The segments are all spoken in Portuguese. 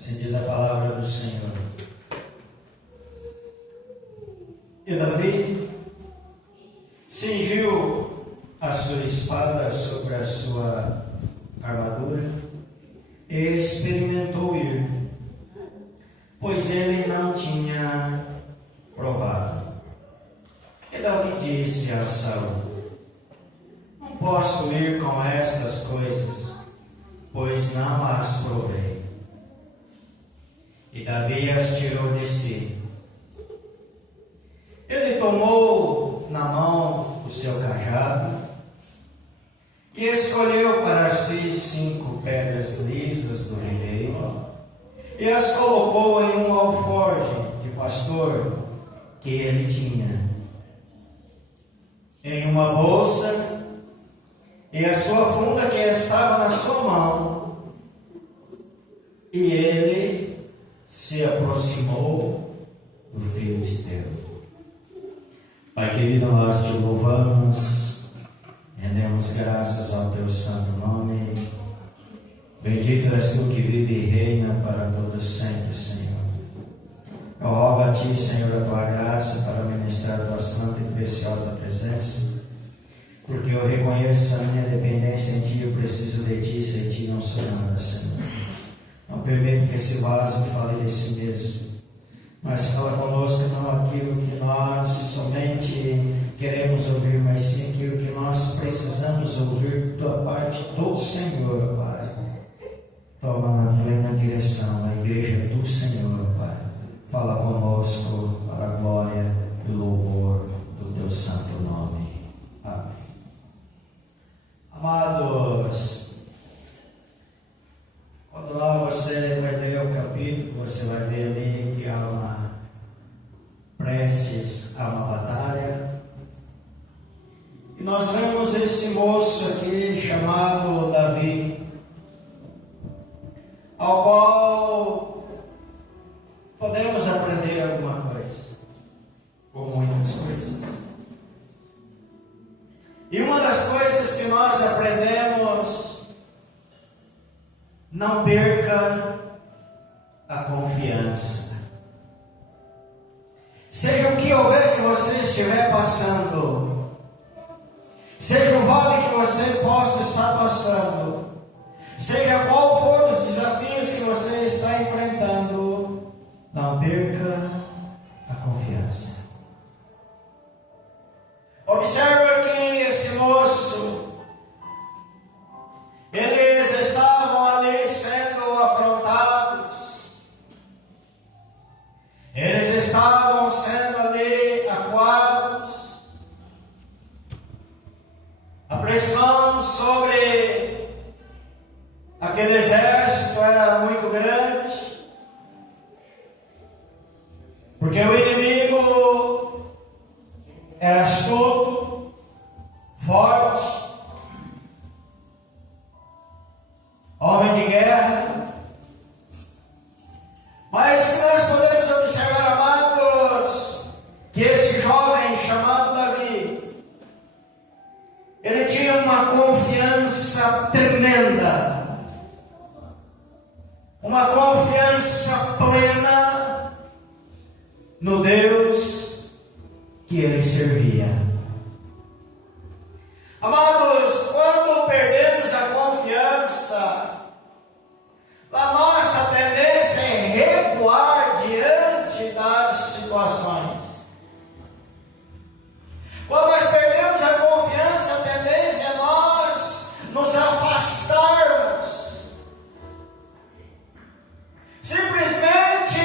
Assim diz a palavra do Senhor. E Davi cingiu a sua espada sobre a sua armadura e experimentou ir, pois ele não tinha provado. E Davi disse a Saul: não posso ir com estas coisas, pois não as provei. E Davi as tirou de si. Ele tomou na mão o seu cajado e escolheu para si 5 pedras lisas do ribeiro e as colocou em um alforje de pastor que ele tinha, em uma bolsa, e a sua funda que estava na sua mão, e ele se aproximou do filisteu. Pai querido, nós te louvamos, rendemos graças ao teu santo nome. Bendito és tu que vive e reina para todos sempre, Senhor. Eu rogo a ti, Senhor, a tua graça para ministrar a tua santa e preciosa presença, porque eu reconheço a minha dependência em ti, eu preciso de ti, sem ti não sou nada, Senhor. Não permito que esse vaso fale de si mesmo, mas fala conosco não aquilo que nós somente queremos ouvir, mas sim aquilo que nós precisamos ouvir da parte do Senhor, Pai. Toma na plena direção a igreja do Senhor, Pai. Fala conosco para a glória e louvor do teu santo nome. Amém. Amados, quando lá você vai ler o capítulo, você vai ver ali que há prestes a uma batalha. E nós vemos esse moço aqui chamado Davi, ao qual podemos aprender alguma coisa, ou muitas coisas. E uma das coisas que nós aprendemos: não perca a confiança. Seja o que houver que você estiver passando, seja o vale que você possa estar passando, seja qual for os desafios que você está enfrentando, não perca a confiança. Observa que esse moço, eles estavam ali sendo afrontados, eles estavam sendo ali acuados, a pressão sobre aquele exército era muito grande, porque o inimigo era astuto, forte, homem de guerra. Mas que nós podemos observar, amados, que esse jovem chamado Davi, ele tinha uma confiança tremenda, uma confiança plena no Deus que ele servia. Amados, quando perdemos a confiança, a nossa tendência é recuar diante das situações. Quando nós perdemos a confiança, a tendência é nós nos afastarmos. Simplesmente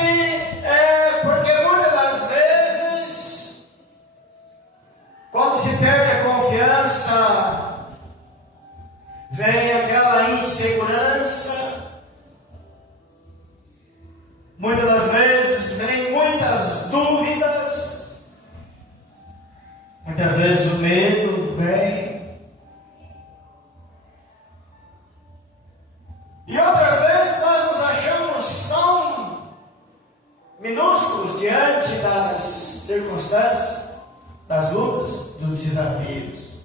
porque muitas das vezes, quando se perde a confiança, vem aquela insegurança. Muitas das vezes vem muitas dúvidas. Muitas vezes o medo vem. E outras vezes nós nos achamos tão minúsculos diante das circunstâncias, das lutas, dos desafios.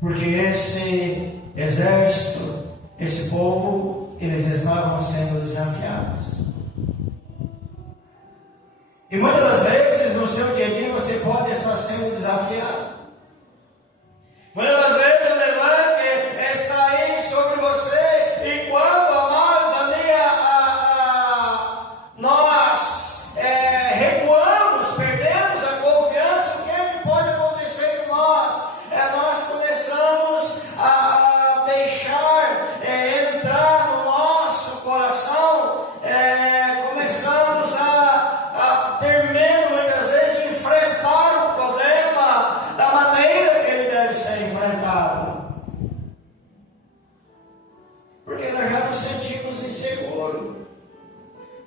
Porque esse exército, esse povo, eles estavam sendo desafiados. E muitas das vezes no seu dia a dia você pode estar sendo desafiado. Muitas das vezes o levante está aí sobre você, e quando, amados, nós recuamos, perdemos a confiança, o que é que pode acontecer com nós? Nós começamos a deixar entrar no nosso coração, começamos a ter medo muitas vezes de enfrentar o problema da maneira que ele deve ser enfrentado, porque nós já nos sentimos inseguros.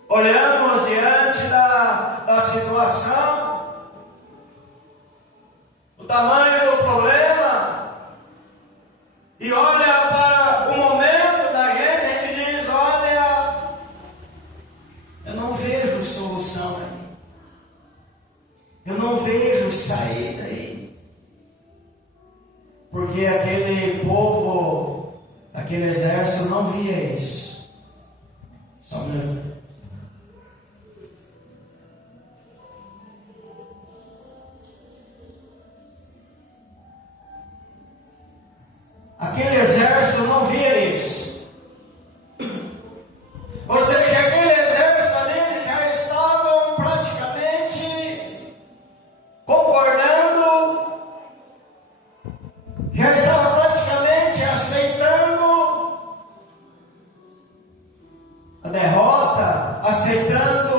Olhamos diante da situação, o tamanho do problema, e olha para o momento da gente, a gente diz: olha, eu não vejo solução aí, eu não vejo saída aí, porque aquele povo, aquele exército não via isso. Só um minuto. Aquele exército não via isso. Ou seja, aquele exército ali já estavam praticamente concordando, já estavam praticamente aceitando a derrota, aceitando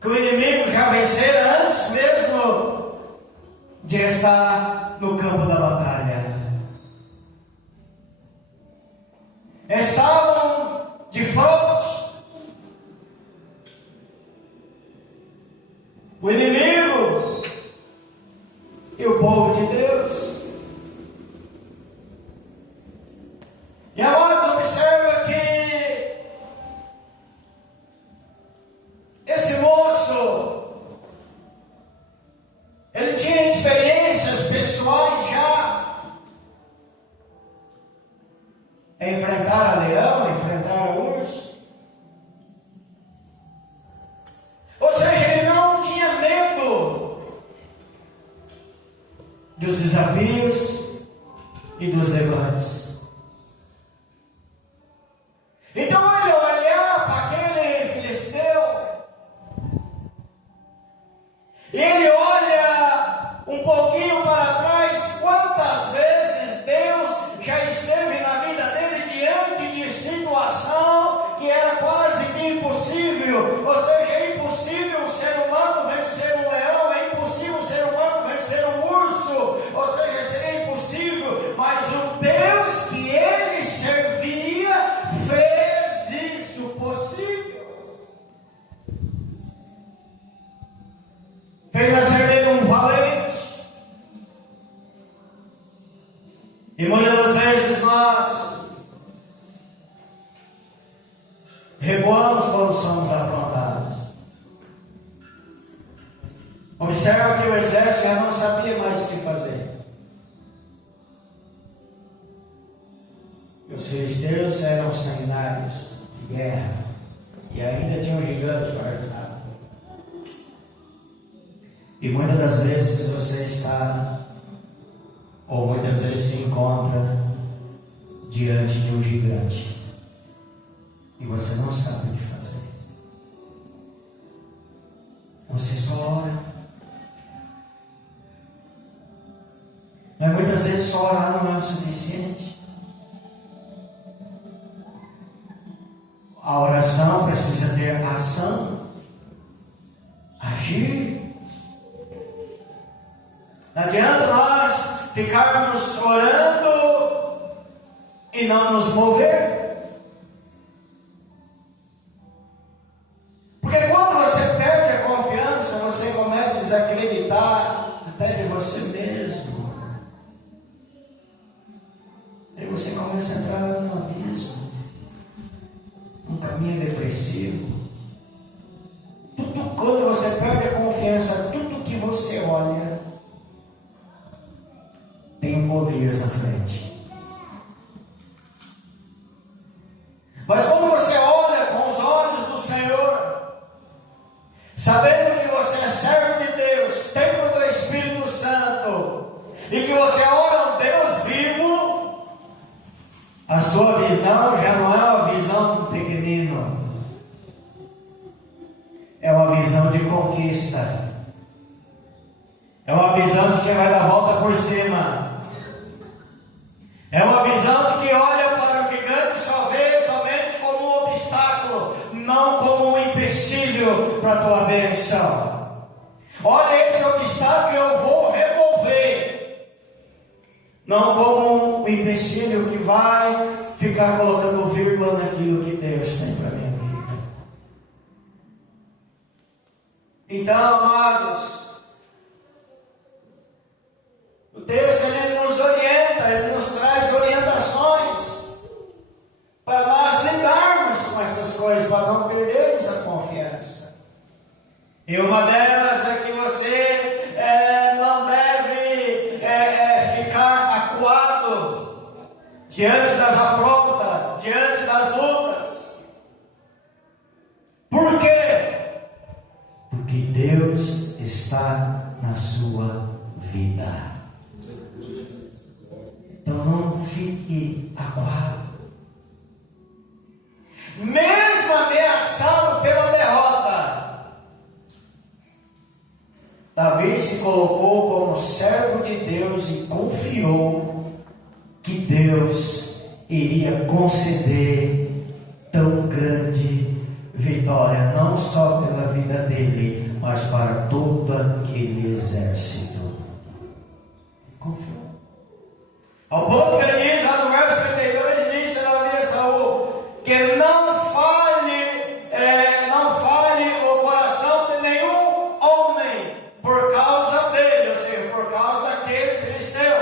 que o inimigo já vencera antes mesmo de estar no campo da batalha. Estavam de frente. O inimigo e o povo de Deus. E amados, observa que esse moço, ele tinha experiências pessoais já. Enfrentar a leão, enfrentar a urso. Ou seja, ele não tinha medo dos desafios e dos levantes. Então ele olhar para aquele filisteu, e ele olha um pouquinho para trás, quantas vezes Deus já esteve na vida dele diante de situação que era quase que impossível. Ou seja, é impossível um ser humano vencer um leão, é impossível um ser humano vencer um urso, ou seja, seria impossível, mas o Deus que ele servia fez isso possível. Fez nascer dele um valente. E muitas das vezes nós recuamos quando somos afrontados. Observa que o exército já não sabia mais o que fazer. Os filisteus eram sanguinários de guerra e ainda tinha um gigante para ajudar. E muitas das vezes você está, ou muitas vezes se encontra diante de um gigante e você não sabe o que fazer. Você só ora. Mas muitas vezes só orar não é o suficiente. A oração precisa ter ação, agir. Não adianta nós ficarmos orando e não nos mover. Porque quando você perde a confiança, você começa a desacreditar até de você mesmo. Aí você começa a entrar no abismo, um caminho depressivo. Quando você perde a confiança, tudo que você olha tem um Golias na frente. e que você ora um Deus vivo, a sua visão já não é uma visão do pequenino, é uma visão de conquista, é uma visão de quem vai dar volta por cima, é uma visão de que olha para o gigante só vê somente como um obstáculo, não como um empecilho para a tua bênção. Olha, esse obstáculo eu vou remover, não como um empecilho que vai ficar colocando vírgula naquilo que Deus tem para minha vida. Então, amados, o texto ele nos orienta, ele nos traz orientações para nós lidarmos com essas coisas, para não perdermos a confiança. E uma delas é que você não deve ficar acuado diante das afrontas, diante das lutas. Por quê? Porque Deus está na sua vida. Então não fique acuado. Mesmo ameaçado pela derrota, Davi se colocou como servo de Deus e confiou que Deus iria conceder tão grande vitória, não só pela vida dele, mas para todo aquele exército. Confiou. Ao ponto que ele diz, lá no verso 32, ele disse a Davi a Saul, que não fale o coração de nenhum homem por causa dele, ou seja, por causa daquele filisteu.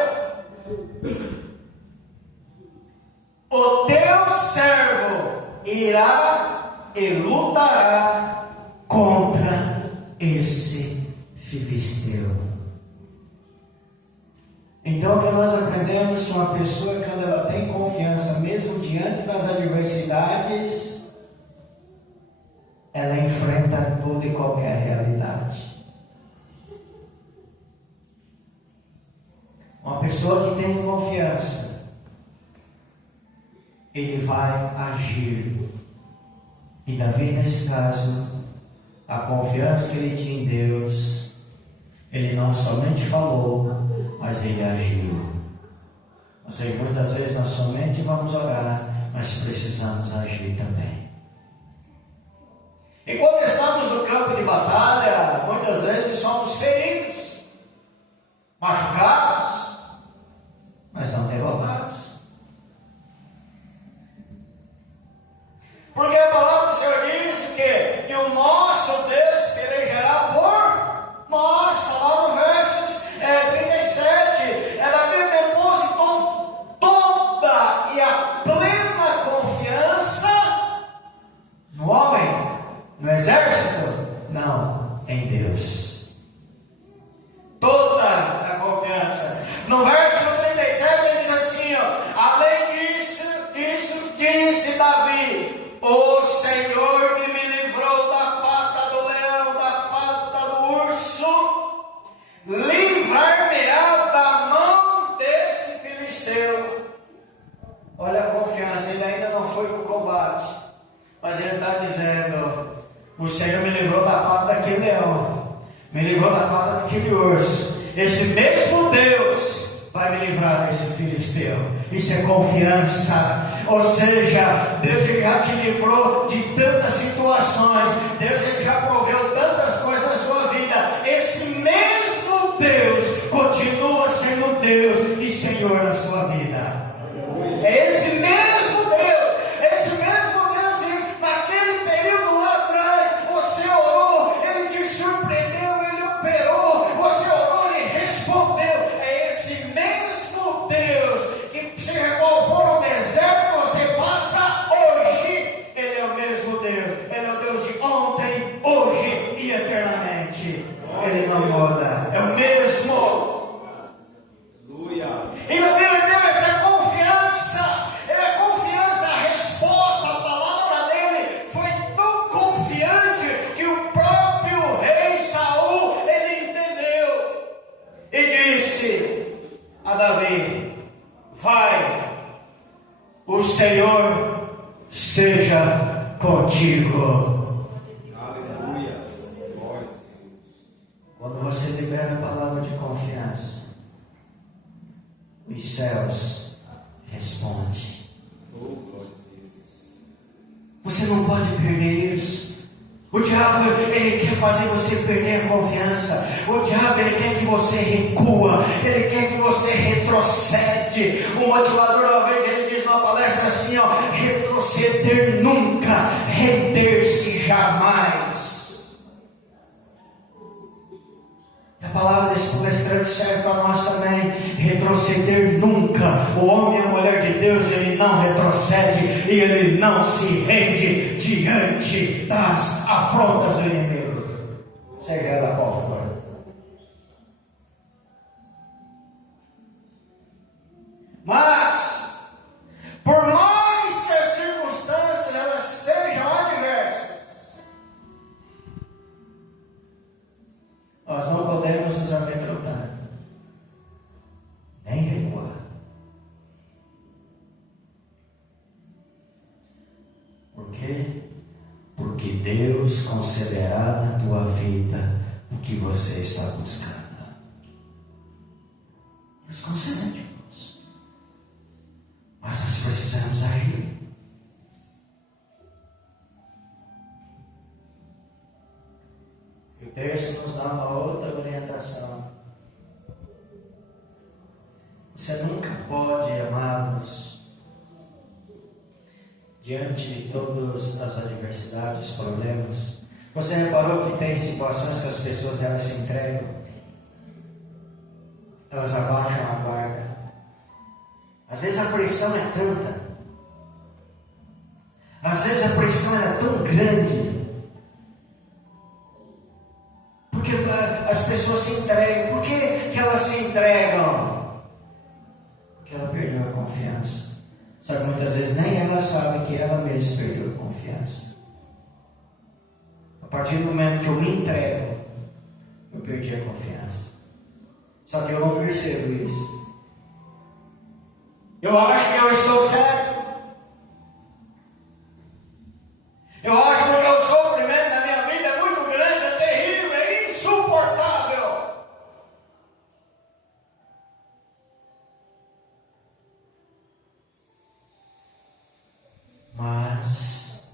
O teu servo irá e lutará contra esse filisteu. Então, o que nós aprendemos que uma pessoa, quando ela tem confiança, mesmo diante das adversidades, ela enfrenta toda e qualquer realidade. Uma pessoa que tem confiança, ele vai agir. E Davi, nesse caso, a confiança que ele tinha em Deus, ele não somente falou, mas ele agiu. Ou seja, muitas vezes nós somente vamos orar, mas precisamos agir também. E quando estamos no campo de batalha, muitas vezes somos feridos, machucados, mas não derrotados. Porque a palavra do Senhor diz que o nosso Deus pelejará por nós. Está lá no versos 37. Davi depositou toda e a plena confiança no homem, no exército? Não, em Deus. Toda a confiança. No verso 37 ele diz assim, além disso disse Davi, o Senhor que me livrou da pata do leão, da pata do urso, livrar-me-á da mão desse filisteu. Olha a confiança, ele ainda não foi para o combate, mas ele está dizendo, o Senhor me livrou da pata daquele leão, me livrou da pata daquele urso, esse mesmo Deus vai me livrar desse filisteu. Isso é confiança. Ou seja, Deus já te livrou de tantas situações, Deus já proveu tantas coisas na sua vida. Esse mesmo Deus continua sendo Deus e Senhor na sua vida. É esse mesmo Deus, e naquele período lá atrás, você orou, Ele te surpreendeu, Ele operou, você orou, Ele respondeu. É esse mesmo Deus que, seja qual for o deserto que você passa hoje, Ele é o mesmo Deus. Ele é o Deus de ontem, hoje e eternamente. Ele não muda, é o mesmo. E a Bíblia deu essa a Davi: vai, o Senhor seja contigo. Aleluia. Quando você libera a palavra de confiança, os céus respondem. Você não pode perder isso. O diabo, ele quer fazer você perder a confiança. O diabo, ele quer que você recua. Ele quer que você retrocede. O motivador, uma vez, ele diz numa palestra assim, ó: retroceder nunca, render-se jamais. A palavra desse palestrante serve para nós também. Retroceder nunca. O homem e a mulher de Deus, ele não retrocede e ele não se rende diante das afrontas do inimigo, seja ela qual for. Mas, por mais que as circunstâncias elas sejam adversas, nós não podemos nos amedrontar, nem recuar. Por quê? Porque Deus concederá na tua vida o que você está buscando. Deus concede, irmãos. Mas nós precisamos agir. O texto nos dá uma outra orientação. Você nunca pode, amados, diante de todas as adversidades, problemas. Você reparou que tem situações que as pessoas elas se entregam, elas abaixam a guarda. Às vezes a pressão é tanta, às vezes a pressão é tão grande, porque as pessoas se entregam. Por que elas se entregam? Porque ela perdeu a confiança. Só que muitas vezes nem ela sabe que ela mesma perdeu a confiança. A partir do momento que eu me entrego, eu perdi a confiança. Só que eu não percebo isso. Eu acho que eu estou certo. Eu acho que o sofrimento da minha vida é muito grande, é terrível, é insuportável. Mas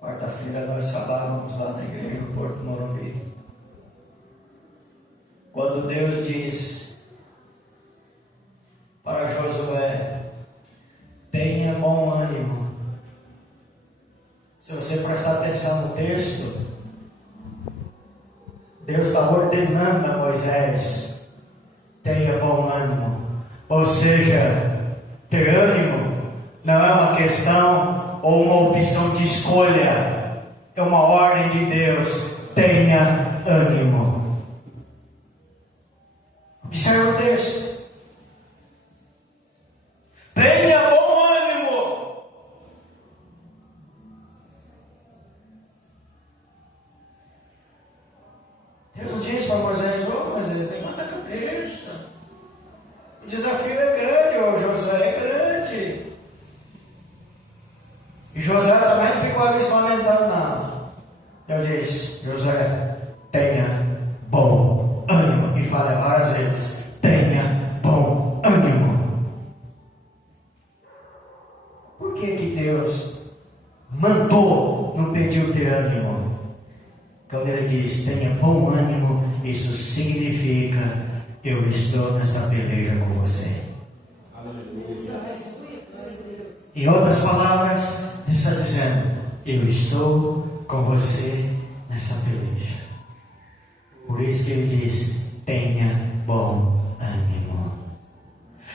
quarta-feira nós falávamos lá na igreja do Porto Morumbi, quando Deus diz para Josué: tenha bom ânimo. Se você prestar atenção no texto, Deus está ordenando a Moisés: tenha bom ânimo. Ou seja, ter ânimo não é uma questão ou uma opção de escolha, é uma ordem de Deus. Tenha ânimo. Observe o texto. Tenha bom ânimo. Deus disse para Moisés: ô Moisés, levanta a cabeça. O desafio é grande, ô Josué, é grande. E Josué também não ficou ali se lamentando, não. Eu disse: Josué, tenha bom ânimo. E fala várias vezes: tenha bom ânimo. Por que Deus mandou, não pediu ter ânimo? Quando ele diz tenha bom ânimo, isso significa: eu estou nessa peleja com você. Aleluia. Em outras palavras, ele está dizendo: eu estou com você nessa peleja. Por isso que ele diz: tenha bom ânimo.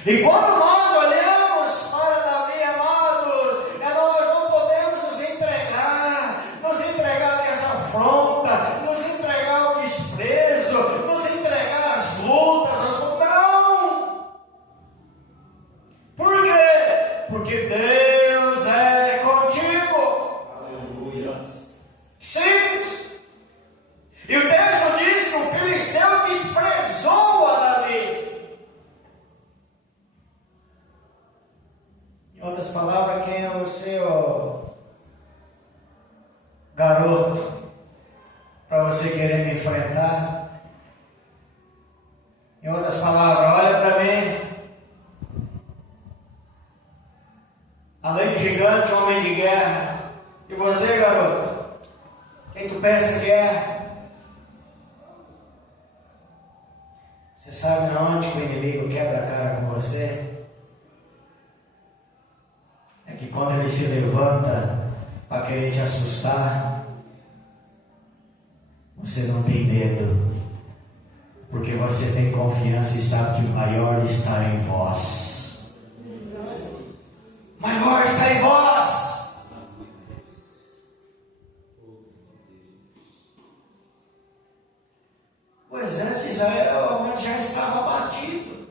E quando nós olhamos para Davi, amados, nós não podemos nos entregar a essa afronta, nos entregar ao desprezo, nos entregar às lutas, não. Por quê? Porque Deus é contigo. Aleluia. Simples. E o texto diz que o filisteu Você sabe na onde que o inimigo quebra a cara com você? É que quando ele se levanta para querer te assustar, você não tem medo, porque você tem confiança e sabe que o maior está em vós. Maior está em vós. O exército de Israel já estava abatido.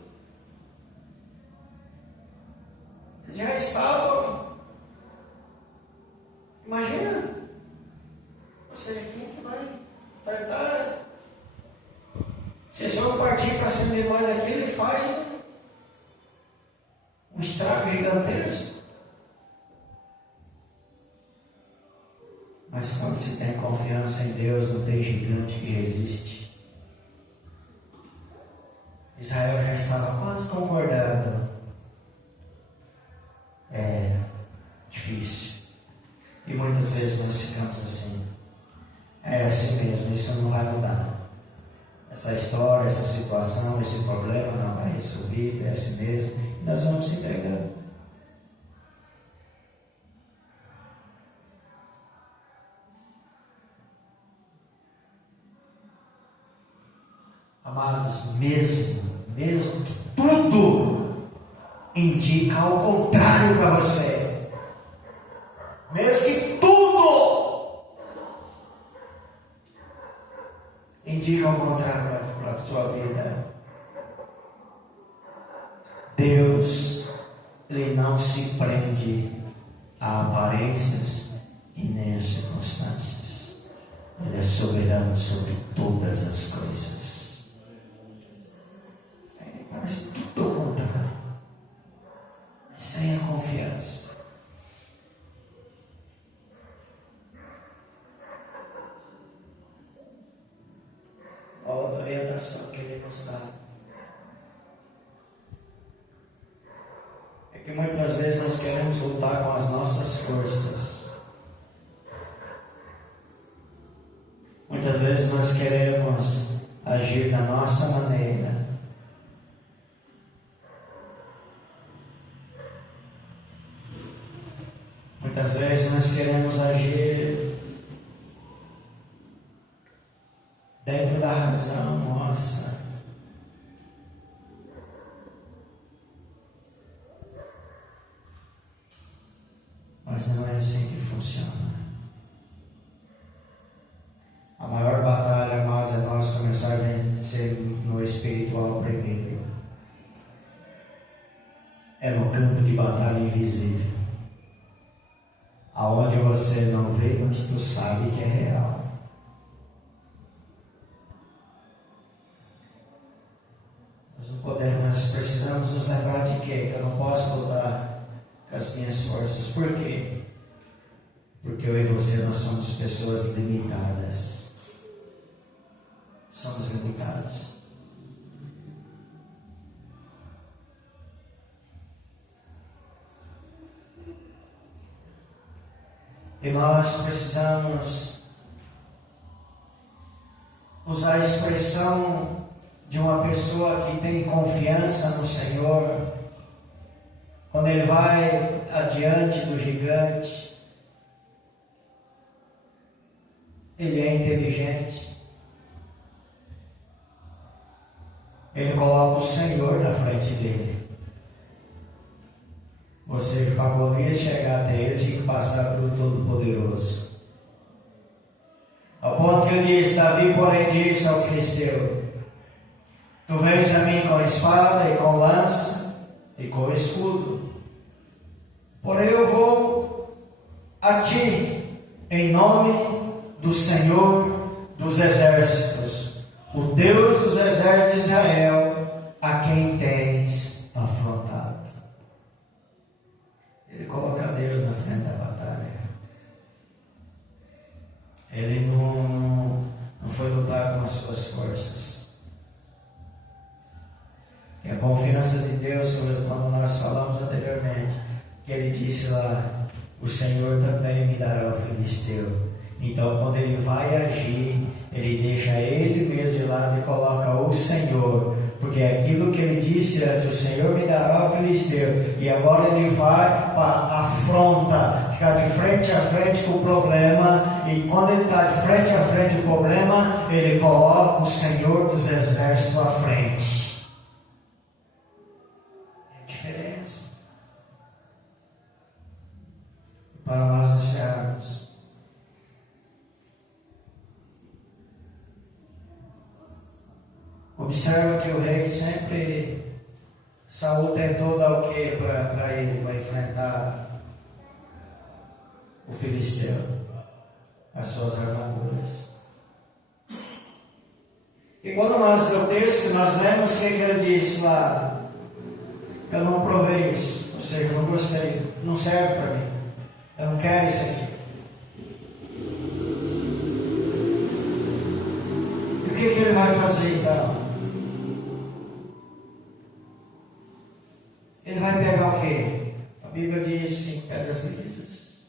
Já estavam. Imagina. Ou seja, quem que vai enfrentar? Se eles vão partir para cima de nós aqui, ele faz um estrago gigantesco. Mas quando se tem confiança em Deus, não tem gigante que resiste. Israel já estava quase concordando. É difícil. E muitas vezes nós ficamos assim. É assim mesmo, isso não vai mudar. Essa história, essa situação, esse problema não vai resolver, é assim mesmo. E nós vamos se entregando. Amados, mesmo que tudo indica ao contrário para você, mesmo que tudo indica ao contrário para a sua vida, Deus, Ele não se prende a aparências e nem a circunstâncias. Ele é soberano sobre todas as coisas. Mas tudo ao contrário. Mas tenha confiança. Olha a orientação que Ele nos dá. É que muitas vezes nós queremos lutar com as nossas forças. Muitas vezes nós queremos agir da nossa maneira. Muitas vezes nós queremos agir dentro da razão nossa. Mas não é assim que funciona. A maior batalha, amados, é nós começar a vencer no espiritual primeiro. É no campo de batalha invisível. Aonde você não vê, mas tu sabe que é real. Nós não podemos, nós precisamos nos lembrar de quê? Que eu não posso lutar com as minhas forças. Por quê? Porque eu e você, nós somos pessoas limitadas. Somos limitados. E nós precisamos usar a expressão de uma pessoa que tem confiança no Senhor. Quando ele vai adiante do gigante, ele é inteligente. Ele coloca o Senhor na frente dele. Você, para poder chegar até ele, tinha que passar pelo Todo-Poderoso. Ao ponto que ele diz: Davi, porém, disse ao filisteu: Tu vens a mim com espada e com lança e com escudo, porém eu vou a ti em nome do Senhor dos exércitos, o Deus dos exércitos de Israel, a quem tens afrontado. Ele coloca Deus na frente da batalha. Ele não foi lutar com as suas forças. E a confiança de Deus, quando nós falamos anteriormente, que ele disse lá: o Senhor também me dará o filisteu. Então, quando ele vai agir, ele deixa ele mesmo de lado e coloca o Senhor. Porque Porque aquilo que ele disse antes, o Senhor me dará ao filisteu, e agora ele vai para a afronta, ficar de frente a frente com o problema, e quando ele está de frente a frente com o problema, ele coloca o Senhor dos Exércitos à frente. É a diferença. Para nós encerrarmos, observa que o rei sempre, Saul tentou dar o que para ele, para enfrentar o filisteu? As suas armaduras. E quando nós lemos o texto, nós lemos que ele disse lá: eu não provei isso, ou seja, eu não gostei, não serve para mim, eu não quero isso aqui. E o que ele vai fazer então? Ele vai pegar o quê? A Bíblia diz 5 pedras lisas.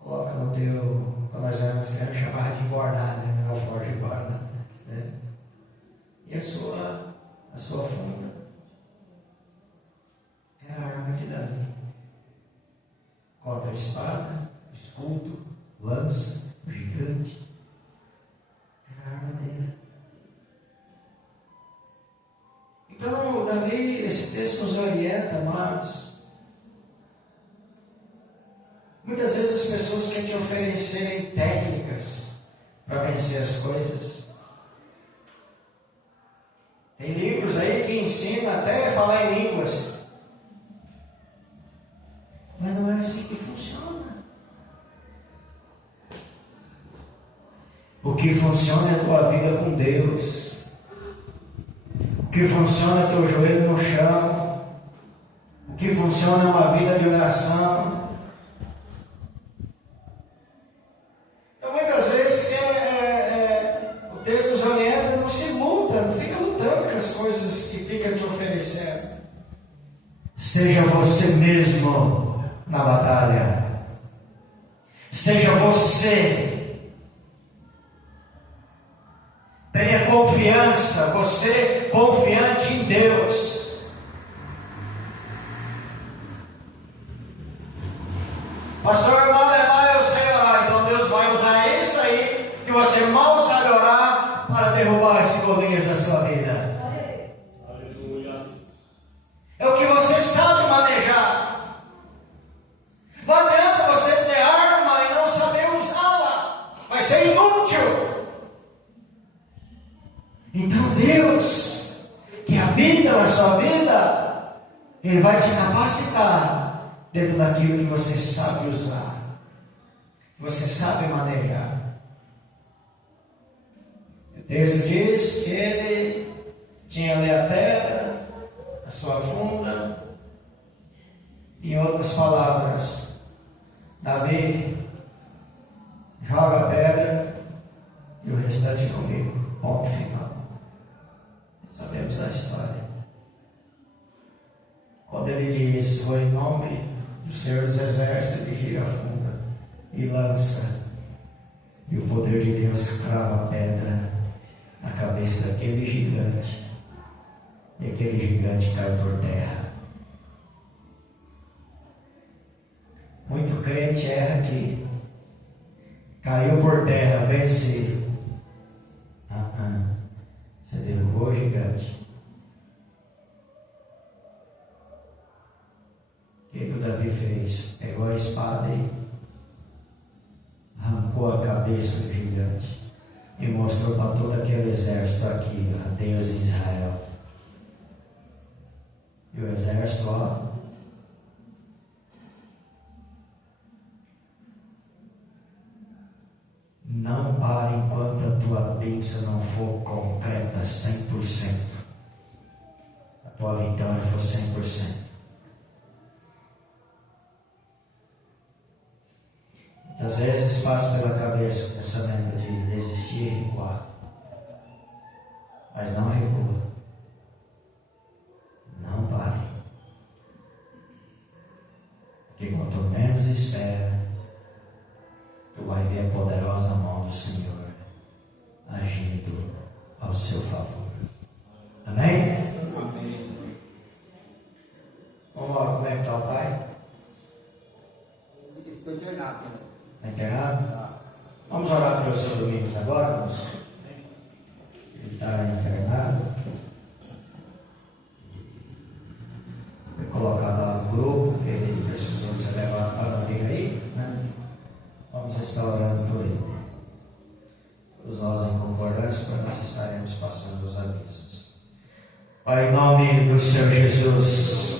Coloca no teu, quando nós éramos querendo chamar de bordada, né? Alforje de borda, né? E a sua funda é a arma de Davi. Contra a espada, escudo, lança, o gigante. É a arma dele. Então, Davi, esse texto nos orienta, amados. Muitas vezes as pessoas querem te oferecerem técnicas para vencer as coisas. Tem livros aí que ensinam até a falar em línguas. Mas não é assim que funciona. O que funciona é a tua vida com Deus. O que funciona é teu joelho no chão. O que funciona é uma vida de oração. Então muitas vezes o texto nos orienta, não se luta, não fica lutando com as coisas que fica te oferecendo. Seja você mesmo na batalha. Seja você. Tenha confiança, você confiante em Deus. Pastor, mal eu sei orar, então Deus vai usar isso aí que você mal sabe orar para derrubar as colinas da sua vida. Aleluia. É o que você sabe manejar. Não adianta você ter arma e não saber usá-la. Vai ser inútil. Então Deus, que habita na sua vida, Ele vai te capacitar dentro daquilo que você sabe usar, que você sabe manejar. O texto diz que ele tinha ali a pedra, a sua funda, em outras palavras, Davi joga a pedra e o restante comigo. Ponto final. Sabemos a história. Quando ele diz, foi em nome do Senhor dos Exércitos, ele gira a funda e lança. E o poder de Deus crava a pedra na cabeça daquele gigante. E aquele gigante cai por terra. Muito crente erra aqui. Caiu por terra, venceu. Você derrubou o gigante. O que o Davi fez? Pegou a espada e arrancou a cabeça do gigante e mostrou para todo aquele exército aqui, a Deus em Israel. E o exército, não para enquanto a tua bênção não for completa 100%. A tua vitória for 100%. Muitas vezes passa pela cabeça o pensamento de desistir e recuar. Mas não recua. Não pare. Porque quanto menos espera, tu vai ver a poderosa mão do Senhor agindo ao seu favor. Amém? Como é que está o pai? Ele ficou internado. Está internado? Vamos orar pelo seu Domingos agora, moço. Ele está internado. Foi colocado lá no grupo, que ele precisou ser levado para a briga aí, né? Vamos estar orando por ele. Todos nós em concordância, para nós estaremos passando os avisos. Pai, em nome do Senhor Jesus,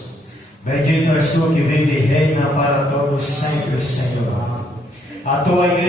bendito és tu que vive e reina para todos sempre, Senhor. A tua igreja